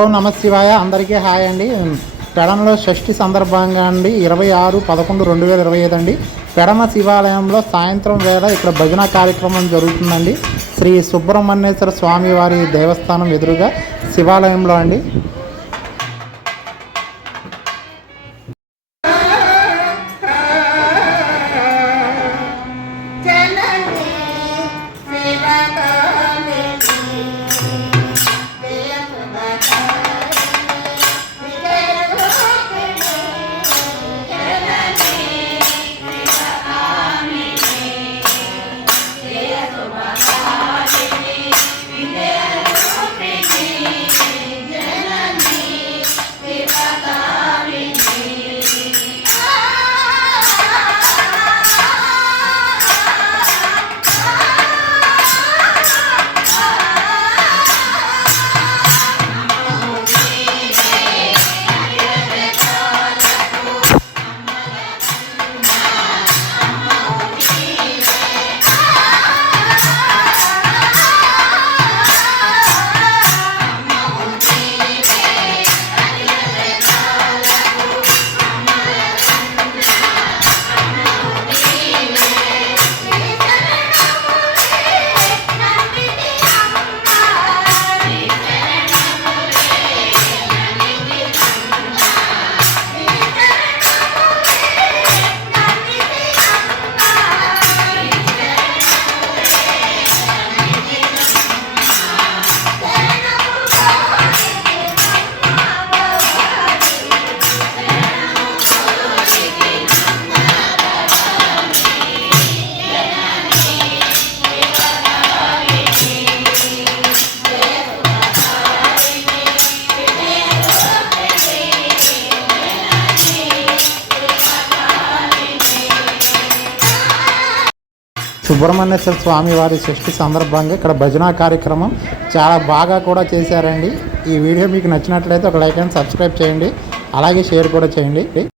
ఓం నమ శివాయ. అందరికీ హాయ్ అండి. పెడమలో షష్ఠి సందర్భంగా అండి. ఇరవై ఆరు పదకొండు రెండు వేల ఇరవై ఐదు అండి. పెడమ శివాలయంలో సాయంత్రం వేళ ఇక్కడ భజన కార్యక్రమం జరుగుతుందండి. శ్రీ సుబ్రహ్మణ్యేశ్వర స్వామి వారి దేవస్థానం ఎదురుగా శివాలయంలో అండి. సుబ్రహ్మణ్యేశ్వర స్వామి వారి షష్ఠి సందర్భంగా ఇక్కడ భజన కార్యక్రమం చాలా బాగా కూడా చేశారండి. ఈ వీడియో మీకు నచ్చినట్లయితే ఒక లైక్ అండ్ సబ్స్క్రైబ్ చేయండి. అలాగే షేర్ కూడా చేయండి.